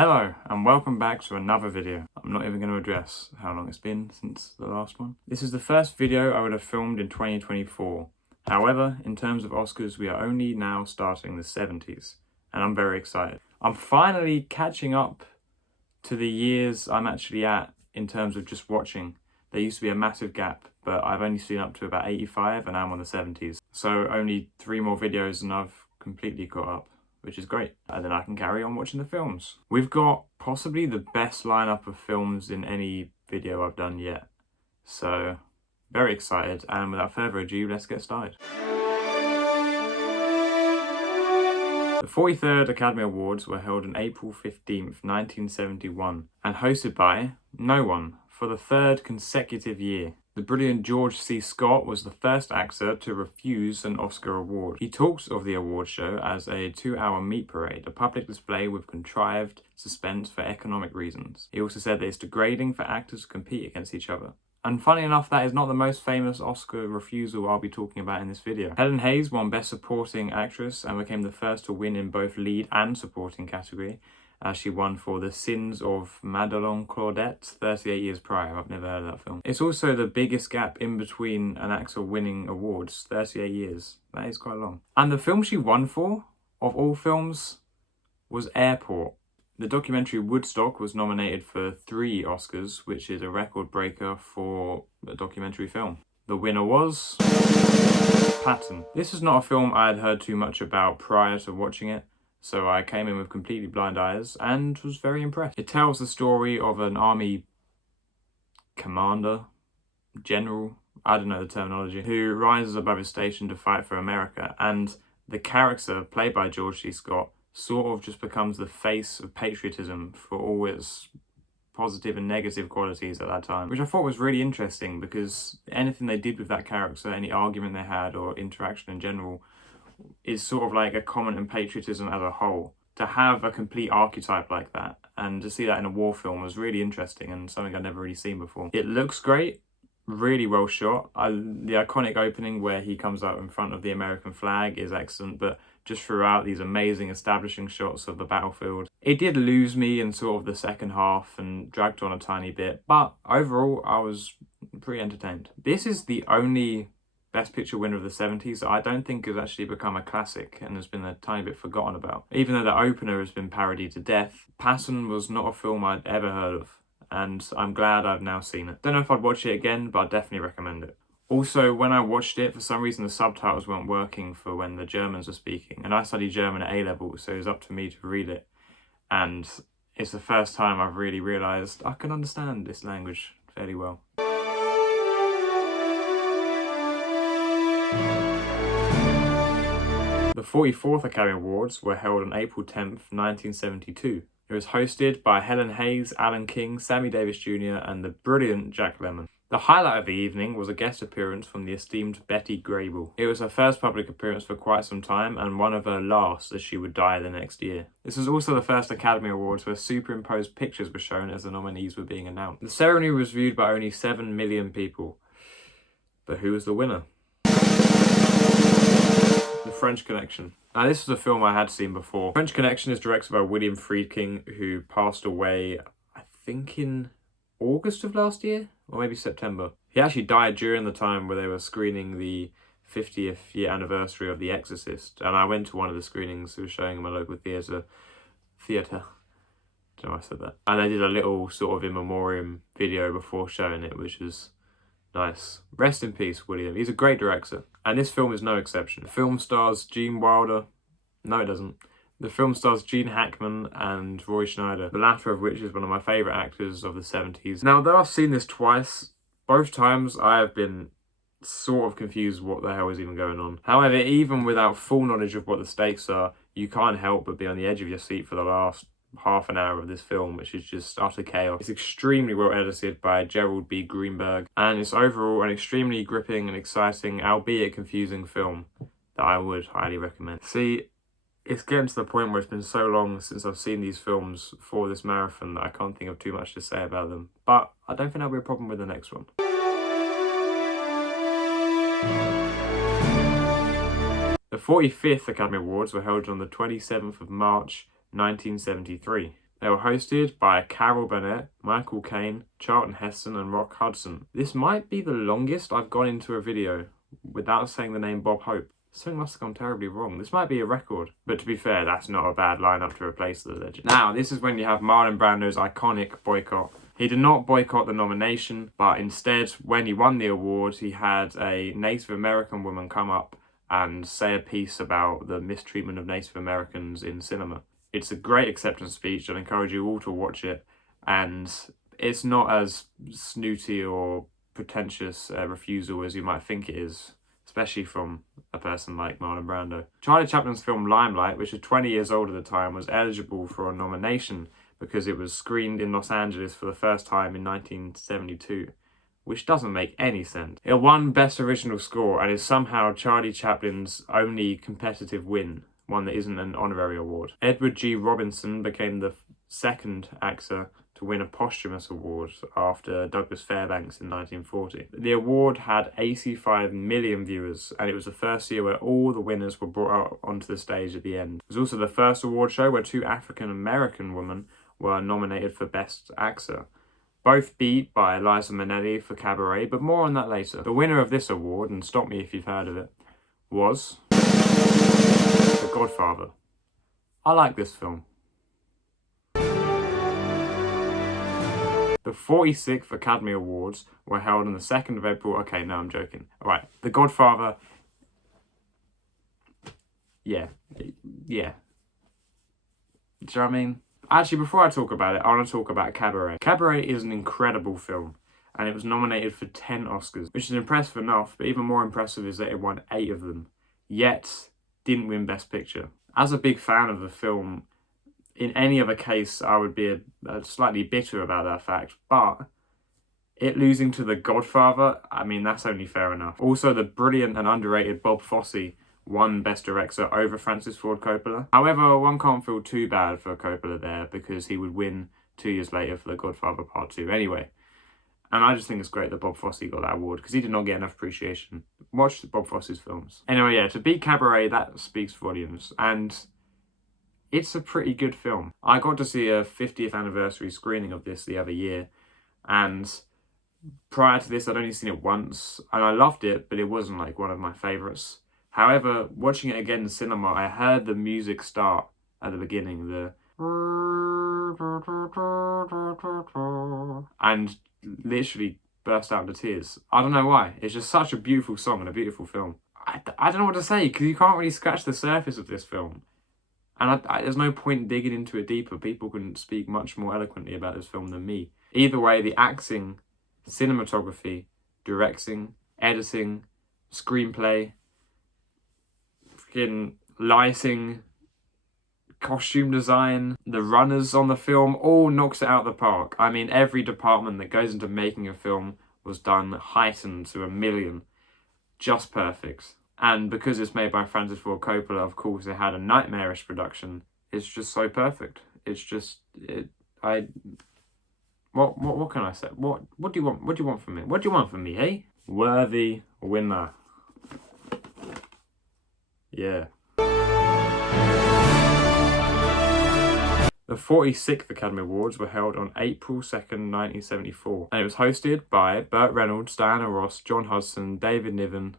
Hello and welcome back to another video. I'm not even going to address how long it's been since the last one. This is the first video I would have filmed in 2024. However, in terms of Oscars, we are only now starting the 70s and I'm very excited. I'm finally catching up to the years I'm actually at in terms of just watching. There used to be a massive gap, but I've only seen up to about 85 and I'm on the 70s. So only 3 more videos and I've completely caught up, which is great. And then I can carry on watching the films. We've got possibly the best lineup of films in any video I've done yet. So, very excited. And without further ado, let's get started. The 43rd Academy Awards were held on April 15th, 1971, and hosted by no one for the 3rd consecutive year. The brilliant George C. Scott was the first actor to refuse an Oscar award. He talks of the award show as a 2-hour meat parade, a public display with contrived suspense for economic reasons. He also said that it's degrading for actors to compete against each other. And funny enough, that is not the most famous Oscar refusal I'll be talking about in this video. Helen Haze won Best Supporting Actress and became the first to win in both lead and supporting category. She won for The Sins of Madeleine Claudette 38 years prior. I've never heard of that film. It's also the biggest gap in between an actor winning awards, 38 years. That is quite long. And the film she won for, of all films, was Airport. The documentary Woodstock was nominated for 3 Oscars, which is a record breaker for a documentary film. The winner was Patton. This is not a film I had heard too much about prior to watching it, so I came in with completely blind eyes and was very impressed. It tells the story of an army commander, general, I don't know the terminology, who rises above his station to fight for America, and the character, played by George C. Scott, sort of just becomes the face of patriotism for all its positive and negative qualities at that time, which I thought was really interesting because anything they did with that character, any argument they had or interaction in general, is sort of like a comment in patriotism as a whole. To have a complete archetype like that and to see that in a war film was really interesting and something I'd never really seen before. It looks great, really well shot. The iconic opening where he comes out in front of the American flag is excellent, but just throughout these amazing establishing shots of the battlefield. It did lose me in sort of the second half and dragged on a tiny bit, but overall I was pretty entertained. This is the only Best Picture winner of the 70s I don't think has actually become a classic and has been a tiny bit forgotten about. Even though the opener has been parodied to death, Patton was not a film I'd ever heard of, and I'm glad I've now seen it. Don't know if I'd watch it again, but I'd definitely recommend it. Also, when I watched it, for some reason the subtitles weren't working for when the Germans were speaking, and I studied German at A-level, so it was up to me to read it, and it's the first time I've really realised I can understand this language fairly well. The 44th Academy Awards were held on April 10th, 1972. It was hosted by Helen Haze, Alan King, Sammy Davis Jr. and the brilliant Jack Lemmon. The highlight of the evening was a guest appearance from the esteemed Betty Grable. It was her first public appearance for quite some time and one of her last, as she would die the next year. This was also the first Academy Awards where superimposed pictures were shown as the nominees were being announced. The ceremony was viewed by only 7 million people. But who was the winner? The French Connection. Now this was a film I had seen before. French Connection is directed by William Friedkin, who passed away, I think in August of last year, or maybe September. He actually died during the time where they were screening the 50th year anniversary of The Exorcist, and I went to one of the screenings. It was showing in my local theatre. I don't know why I said that. And they did a little sort of in memoriam video before showing it, which was nice. Rest in peace, William. He's a great director. And this film is no exception. The film stars Gene Wilder. No, it doesn't. The film stars Gene Hackman and Roy Schneider, the latter of which is one of my favourite actors of the 70s. Now, though I've seen this twice, both times I have been sort of confused what the hell is even going on. However, even without full knowledge of what the stakes are, you can't help but be on the edge of your seat for the last half an hour of this film, which is just utter chaos. It's extremely well edited by Gerald B. Greenberg, and it's overall an extremely gripping and exciting, albeit confusing film that I would highly recommend. See, it's getting to the point where it's been so long since I've seen these films for this marathon that I can't think of too much to say about them, but I don't think that'll be a problem with the next one. The 45th Academy Awards were held on the 27th of March 1973. They were hosted by Carol Burnett, Michael Caine, Charlton Heston and Rock Hudson. This might be the longest I've gone into a video without saying the name Bob Hope. Something must have gone terribly wrong. This might be a record. But to be fair, that's not a bad lineup to replace the legend. Now, this is when you have Marlon Brando's iconic boycott. He did not boycott the nomination, but instead, when he won the award, he had a Native American woman come up and say a piece about the mistreatment of Native Americans in cinema. It's a great acceptance speech. I'd encourage you all to watch it. And it's not as snooty or pretentious a refusal as you might think it is, especially from a person like Marlon Brando. Charlie Chaplin's film Limelight, which was 20 years old at the time, was eligible for a nomination because it was screened in Los Angeles for the first time in 1972, which doesn't make any sense. It won Best Original Score and is somehow Charlie Chaplin's only competitive win, one that isn't an honorary award. Edward G. Robinson became the second actor to win a posthumous award after Douglas Fairbanks in 1940. The award had 85 million viewers, and it was the first year where all the winners were brought out onto the stage at the end. It was also the first award show where 2 African-American women were nominated for Best Actor, both beat by Liza Minnelli for Cabaret, but more on that later. The winner of this award, and stop me if you've heard of it, was The.Godfather. I like this film. The 46th Academy Awards were held on the 2nd of April. Okay, no, I'm joking. Alright, The Godfather. Yeah. Do you know what I mean? Actually, before I talk about it, I want to talk about Cabaret. Cabaret is an incredible film, and it was nominated for 10 Oscars, which is impressive enough, but even more impressive is that it won 8 of them, yet didn't win Best Picture. As a big fan of the film, in any other case, I would be slightly bitter about that fact, but it losing to The Godfather, I mean, that's only fair enough. Also, the brilliant and underrated Bob Fosse won Best Director over Francis Ford Coppola. However, one can't feel too bad for Coppola there because he would win 2 years later for The Godfather Part 2 anyway. And I just think it's great that Bob Fosse got that award because he did not get enough appreciation. Watch Bob Fosse's films. Anyway, yeah, to beat Cabaret, that speaks volumes. And it's a pretty good film. I got to see a 50th anniversary screening of this the other year, and prior to this I'd only seen it once, and I loved it, but it wasn't like one of my favourites. However, watching it again in cinema, I heard the music start at the beginning, and literally burst out into tears. I don't know why. It's just such a beautiful song and a beautiful film. I don't know what to say, because you can't really scratch the surface of this film. And there's no point digging into it deeper. People can speak much more eloquently about this film than me. Either way, the acting, cinematography, directing, editing, screenplay, freaking lighting, costume design, the runners on the film, all knocks it out of the park. I mean, every department that goes into making a film was done heightened to 1,000,000. Just perfect. And because it's made by Francis Ford Coppola, of course, it had a nightmarish production. It's just so perfect. It's just what can I say? What do you want? What do you want from me? What do you want from me, hey? Worthy winner. Yeah. The 46th Academy Awards were held on April 2nd, 1974, and it was hosted by Burt Reynolds, Diana Ross, John Hudson, David Niven,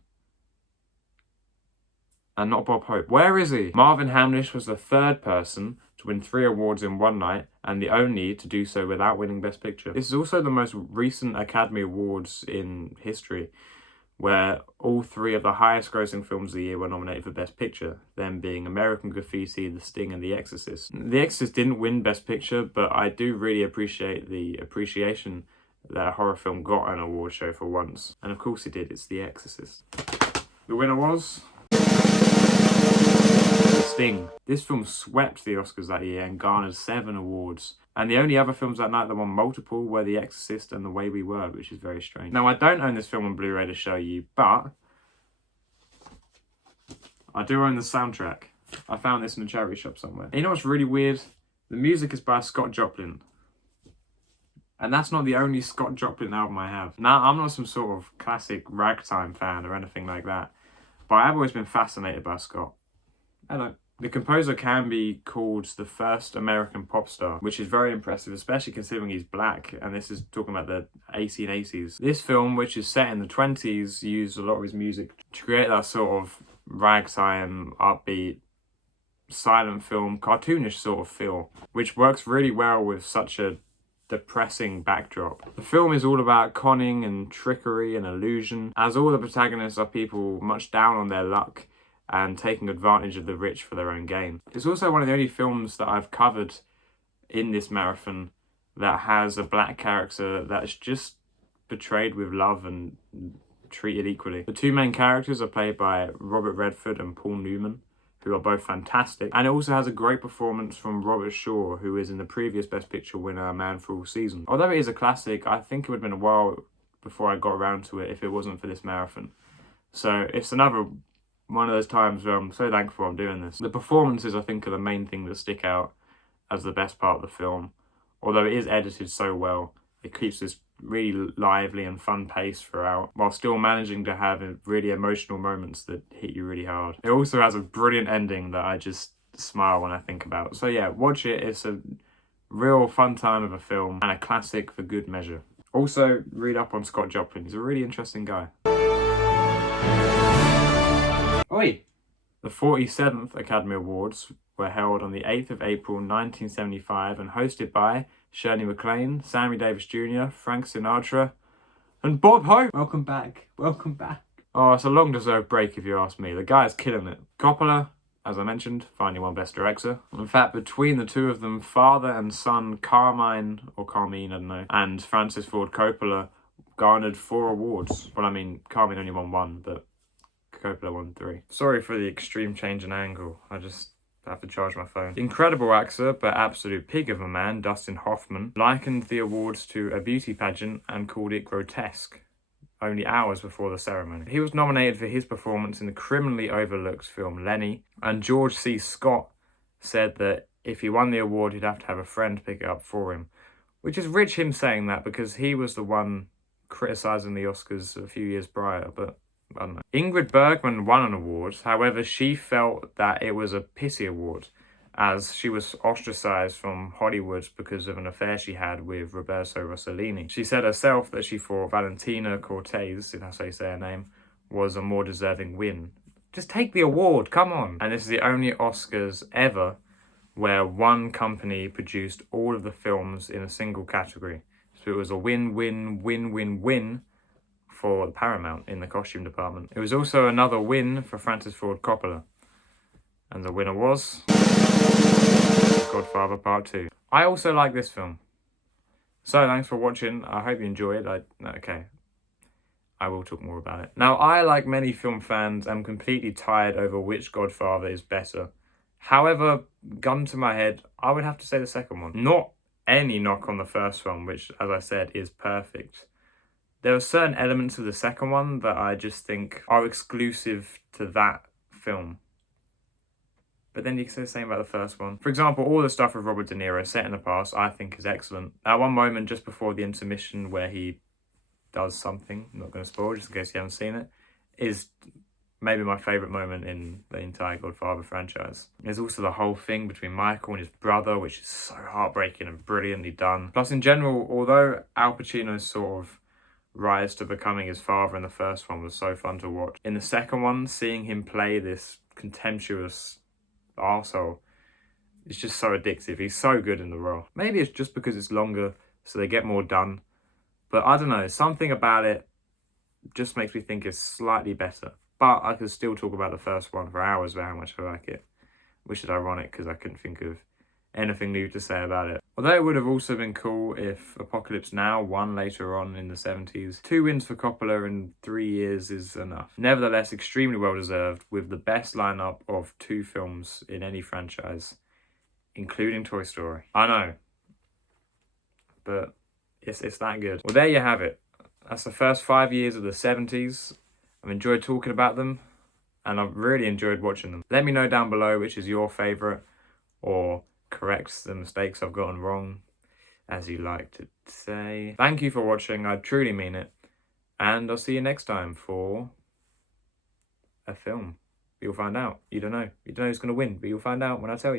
and not Bob Hope. Where is he? Marvin Hamlish was the 3rd person to win 3 awards in one night, and the only to do so without winning Best Picture. This is also the most recent Academy Awards in history, where all 3 of the highest grossing films of the year were nominated for Best Picture, them being American Graffiti, The Sting, and The Exorcist. The Exorcist didn't win Best Picture, but I do really appreciate the appreciation that a horror film got an award show for once. And of course it did, it's The Exorcist. The winner was Sting. This film swept the Oscars that year and garnered 7 awards. And the only other films that night that won multiple were The Exorcist and The Way We Were, which is very strange. Now, I don't own this film on Blu-ray to show you, but I do own the soundtrack. I found this in a charity shop somewhere. And you know what's really weird? The music is by Scott Joplin. And that's not the only Scott Joplin album I have. Now, I'm not some sort of classic ragtime fan or anything like that, but I've always been fascinated by Scott. Hello. The composer can be called the first American pop star, which is very impressive, especially considering he's black, and this is talking about the 1880s. This film, which is set in the 20s, used a lot of his music to create that sort of ragtime, upbeat, silent film, cartoonish sort of feel, which works really well with such a depressing backdrop. The film is all about conning and trickery and illusion, as all the protagonists are people much down on their luck and taking advantage of the rich for their own gain. It's also one of the only films that I've covered in this marathon that has a black character that's just portrayed with love and treated equally. The two main characters are played by Robert Redford and Paul Newman, who are both fantastic. And it also has a great performance from Robert Shaw, who is in the previous Best Picture winner, Man for All Seasons. Although it is a classic, I think it would have been a while before I got around to it if it wasn't for this marathon. So it's another one of those times where I'm so thankful I'm doing this. The performances, I think, are the main thing that stick out as the best part of the film. Although it is edited so well, it keeps this really lively and fun pace throughout, while still managing to have really emotional moments that hit you really hard. It also has a brilliant ending that I just smile when I think about. So yeah, watch it. It's a real fun time of a film and a classic for good measure. Also, read up on Scott Joplin. He's a really interesting guy. Oi! The 47th Academy Awards were held on the 8th of April 1975 and hosted by Shirley MacLaine, Sammy Davis Jr., Frank Sinatra, and Bob Hope. Welcome back. Welcome back. Oh, it's a long-deserved break if you ask me. The guy's killing it. Coppola, as I mentioned, finally won Best Director. In fact, between the two of them, father and son Carmine, or Carmine, I don't know, and Francis Ford Coppola garnered 4 awards. Well, I mean, Carmine only won 1, but Coppola won 3. Sorry for the extreme change in angle. I just have to charge my phone. Incredible actor, but absolute pig of a man, Dustin Hoffman, likened the awards to a beauty pageant and called it grotesque, only hours before the ceremony. He was nominated for his performance in the criminally overlooked film Lenny, and George C. Scott said that if he won the award, he'd have to have a friend pick it up for him, which is rich him saying that because he was the one criticising the Oscars a few years prior, but I don't know. Ingrid Bergman won an award, however she felt that it was a pity award as she was ostracised from Hollywood because of an affair she had with Roberto Rossellini. She said herself that she thought Valentina Cortez, if that's how you say her name, was a more deserving win. Just take the award, come on! And this is the only Oscars ever where one company produced all of the films in a single category. So it was a win-win-win-win-win for the Paramount in the costume department. It was also another win for Francis Ford Coppola. And the winner was Godfather Part 2. I also like this film. So thanks for watching. I hope you enjoyed. Okay. I will talk more about it. Now, I, like many film fans, am completely tired over which Godfather is better. However, gun to my head, I would have to say the second one. Not any knock on the first one, which, as I said, is perfect. There are certain elements of the second one that I just think are exclusive to that film. But then you can say the same about the first one. For example, all the stuff with Robert De Niro set in the past, I think is excellent. At one moment, just before the intermission where he does something, I'm not going to spoil just in case you haven't seen it, is maybe my favourite moment in the entire Godfather franchise. There's also the whole thing between Michael and his brother, which is so heartbreaking and brilliantly done. Plus, in general, although Al Pacino's sort of rise to becoming his father in the first one was so fun to watch, in the second one, seeing him play this contemptuous arsehole is just so addictive. He's so good in the role. Maybe it's just because it's longer, so they get more done. But I don't know, something about it just makes me think it's slightly better. But I could still talk about the first one for hours about how much I like it, which is ironic because I couldn't think of anything new to say about it. Although it would have also been cool if Apocalypse Now won later on in the 70s. 2 wins for Coppola in 3 years is enough. Nevertheless, extremely well deserved, with the best lineup of 2 films in any franchise, including Toy Story. I know, but it's that good. Well, there you have it. That's the first 5 years of the 70s. I've enjoyed talking about them, and I've really enjoyed watching them. Let me know down below which is your favourite, or corrects the mistakes I've gotten wrong, as you like to say. Thank you for watching, I truly mean it, and I'll see you next time for a film. But you'll find out. You don't know. You don't know who's going to win, but you'll find out when I tell you.